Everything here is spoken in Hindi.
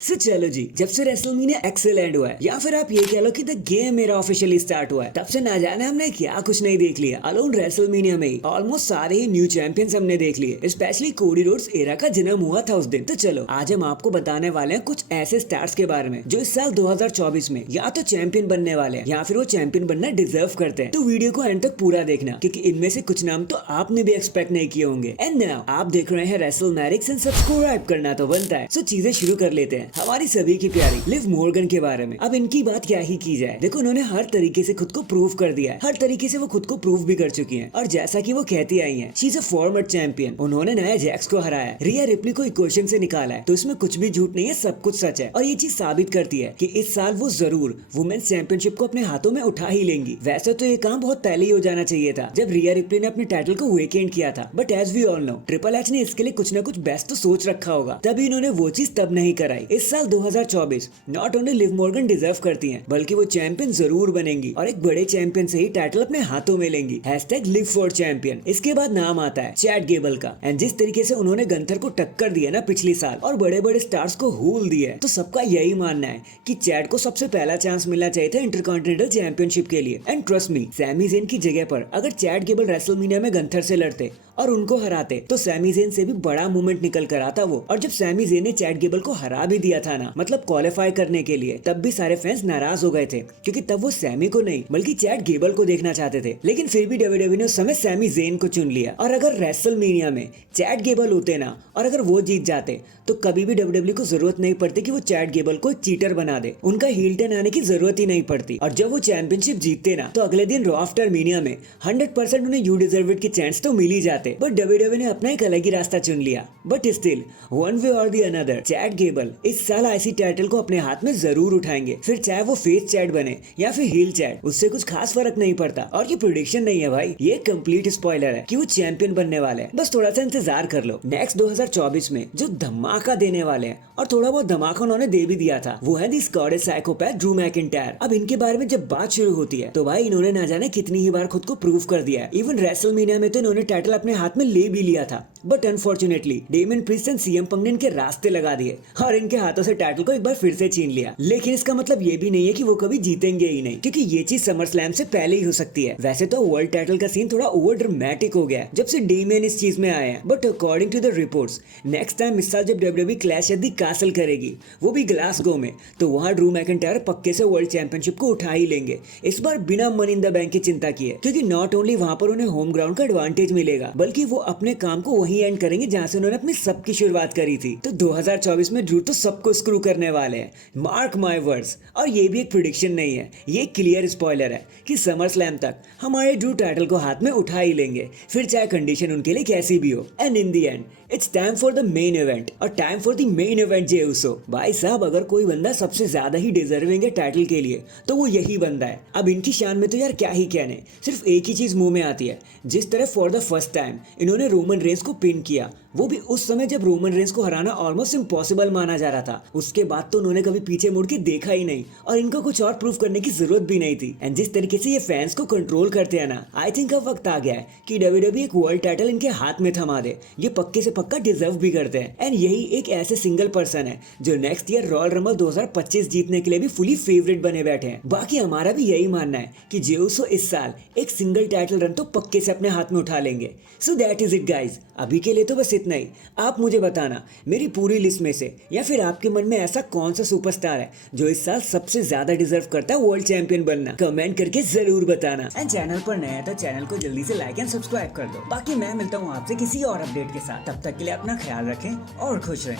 चलो जी, जब से रेसलमेनिया एक्सेल एंड हुआ है या फिर आप ये कह लो कि द गेम मेरा ऑफिशियली स्टार्ट हुआ है, तब से ना जाने हमने क्या कुछ नहीं देख लिया। अलोन रेसलमेनिया में ही ऑलमोस्ट सारे ही न्यू चैंपियंस हमने देख लिए। स्पेशली कोडी रोड्स एरा का जन्म हुआ था उस दिन। तो चलो आज हम आपको बताने वाले हैं कुछ ऐसे स्टार्स के बारे में जो इस साल 2024 में या तो चैंपियन बनने वाले हैं या फिर वो चैंपियन बनना डिजर्व करते हैं। तो वीडियो को एंड तक पूरा देखना क्योंकि इनमें से कुछ नाम तो आपने भी एक्सपेक्ट नहीं किए होंगे। एंड नाउ आप देख रहे हैं रेसलमैनिक्स एंड सब्सक्राइब करना तो बनता है। सो चीजें शुरू कर लेते हैं हमारी सभी की प्यारी लिव मॉर्गन के बारे में। अब इनकी बात क्या ही की जाए। देखो उन्होंने हर तरीके से खुद को प्रूव कर दिया है, हर तरीके से वो खुद को प्रूव भी कर चुकी हैं। और जैसा कि वो कहती आई हैं, she is a former champion. उन्होंने नया जैक्स को हराया, रिया रिप्ली को इक्वेशन से निकाला है। तो इसमें कुछ भी झूठ नहीं है, सब कुछ सच है। और ये चीज साबित करती है कि इस साल वो जरूर वुमेन्स चैंपियनशिप को अपने हाथों में उठा ही लेंगी। वैसे तो ये काम बहुत पहले ही हो जाना चाहिए था जब रिया रिप्ली ने अपने टाइटल को वेकेंट किया था, but as we all know triple H ने इसके लिए कुछ ना कुछ बेस्ट तो सोच रखा होगा, तभी इन्होंने वो चीज तब नहीं कराई। इस साल 2024 not only Liv Morgan deserve करती हैं, बल्कि वो चैंपियन जरूर बनेंगी और एक बड़े चैंपियन से ही टाइटल अपने हाथों में लेंगी। #Live for champion. इसके बाद नाम आता है चैट गेबल का। एंड जिस तरीके से उन्होंने गंथर को टक्कर दिया ना पिछली साल और बड़े बड़े स्टार्स को हूल दिया, तो सबका यही मानना है कि चैट को सबसे पहला चांस मिलना चाहिए था इंटरकॉन्टिनेंटल चैंपियनशिप के लिए। And trust me, Sami Zayn की जगह पर अगर चैट गेबल रेसलमेनिया में गंथर से लड़ते और उनको हराते तो सैमी ज़ेन से भी बड़ा मूवमेंट निकल कर आता वो। और जब सैमी ज़ेन ने चैट गेबल को हरा भी दिया था ना, मतलब क्वालिफाई करने के लिए, तब भी सारे फैंस नाराज हो गए थे क्योंकि तब वो सैमी को नहीं बल्कि चैट गेबल को देखना चाहते थे। लेकिन फिर भी डब्ल्यूडब्ल्यूई ने उस समय सैमी ज़ेन को चुन लिया। और अगर रेसलमेनिया में चैट गेबल होते ना और अगर वो जीत जाते तो कभी भी डब्ल्यूडब्ल्यूई को जरूरत नहीं पड़ती कि वो चैट गेबल को एक चीटर बना दे, उनका हील टर्न आने की जरूरत ही नहीं पड़ती। और जब वो चैंपियनशिप जीतते ना तो अगले दिन रॉ आफ्टर मीनिया में 100% उन्हें यू डिजर्व इट के चांस तो मिल ही जाते। बट डब्ल्यूडब्ल्यूई ने अपना एक अलग ही रास्ता चुन लिया। बट स्टिल वन वे और दी अनदर चैट गेबल इस साल आईसी टाइटल को अपने हाथ में जरूर उठाएंगे। फिर चाहे वो फेस चैट बने या फिर हील चैट, उससे कुछ खास फर्क नहीं पड़ता। और ये प्रेडिक्शन नहीं है भाई, ये कंप्लीट स्पॉइलर है कि वो चैंपियन बनने वाले हैं। बस थोड़ा सा इंतजार कर लो। नेक्स्ट 2024 में जो धमाका देने वाले हैं, और थोड़ा बहुत धमाका उन्होंने दे भी दिया था, वो है दी स्कॉटिश साइकोपैथ ड्रू मैकिंटायर। अब इनके बारे में जब बात शुरू होती है तो भाई इन्होंने ना जाने कितनी ही बार खुद को प्रूव कर दिया है। इवन रेसलमेनिया में तो इन्होंने टाइटल अपने हाथ में ले भी लिया था, but unfortunately Damien priest and CM Punk ने इनके रास्ते लगा दिए और इनके हाथों से टाइटल को एक बार फिर से छीन लिया। लेकिन इसका मतलब ये भी नहीं है कि वो कभी जीतेंगे ही नहीं, क्योंकि ये चीज समर स्लैम से पहले ही हो सकती है। वैसे तो वर्ल्ड टाइटल का सीन थोड़ा ओवर ड्रामेटिक हो गया है जब से डेमियन इस चीज में आए हैं, but according to the reports next time इस साल जब WWE clash at the castle करेगी, वो भी ग्लासगो में, तो वहां ड्रू मैकिंटायर पक्के से वर्ल्ड चैंपियनशिप को उठा ही लेंगे, इस बार बिना मनी इन द बैंक की चिंता किए। क्योंकि नॉट ओनली वहां पर उन्हें होम ग्राउंड का एडवांटेज मिलेगा, बल्कि वो अपने काम को वहीं एंड करेंगे जहां से उन्होंने अपनी सबकी शुरुआत करी थी। तो 2024 में ड्रू तो सबको स्क्रू करने वाले हैं, मार्क माय वर्ड्स। और ये भी एक प्रेडिक्शन नहीं है, ये क्लियर स्पॉइलर है कि समर स्लैम तक हमारे ड्रू टाइटल को हाथ में उठा ही लेंगे, फिर चाहे कंडीशन उनके लिए कैसी भी हो। And in the end it's time for the main event, और time for the main event Jey Uso. भाई साहब, अगर कोई बंदा सबसे ज्यादा ही डिजर्विंग है टाइटल के लिए तो वो यही बंदा है। अब इनकी शान में तो यार क्या ही कहने, सिर्फ एक ही चीज मुंह में आती है। जिस तरह फॉर द फर्स्ट टाइम इन्होंने रोमन रेंस को पिन किया, वो भी उस समय जब रोमन रेंस को हराना ऑलमोस्ट इम्पॉसिबल माना जा रहा था, उसके बाद तो उन्होंने कभी पीछे मुड़ के देखा ही नहीं और इनको कुछ और प्रूफ करने की जरूरत भी नहीं थी। एंड जिस तरीके से ये फैंस को कंट्रोल करते हैं ना, आई थिंक अब वक्त आ गया है कि डब्ल्यूडब्ल्यूई एक वर्ल्ड टाइटल इनके हाथ में थमा दे। ये पक्के से पक्का डिजर्व भी करते हैं। एंड यही एक ऐसे सिंगल पर्सन है जो नेक्स्ट ईयर रॉयल रंबल 2025 जीतने के लिए भी फुली फेवरेट बने बैठे हैं। बाकी हमारा भी यही मानना है कि जे उसो इस साल एक सिंगल टाइटल रन तो पक्के से अपने हाथ में उठा लेंगे। So that is it guys, अभी के लिए तो बस इतना ही। आप मुझे बताना मेरी पूरी लिस्ट में से या फिर आपके मन में ऐसा कौन सा सुपरस्टार है जो इस साल सबसे ज्यादा डिजर्व करता है वर्ल्ड चैंपियन बनना, कमेंट करके जरूर बताना। एंड चैनल पर नया है तो चैनल को जल्दी से लाइक एंड सब्सक्राइब कर दो। बाकी मैं मिलता हूँ आपसे किसी और अपडेट के साथ, तब तक के लिए अपना ख्याल रखें और खुश रहें।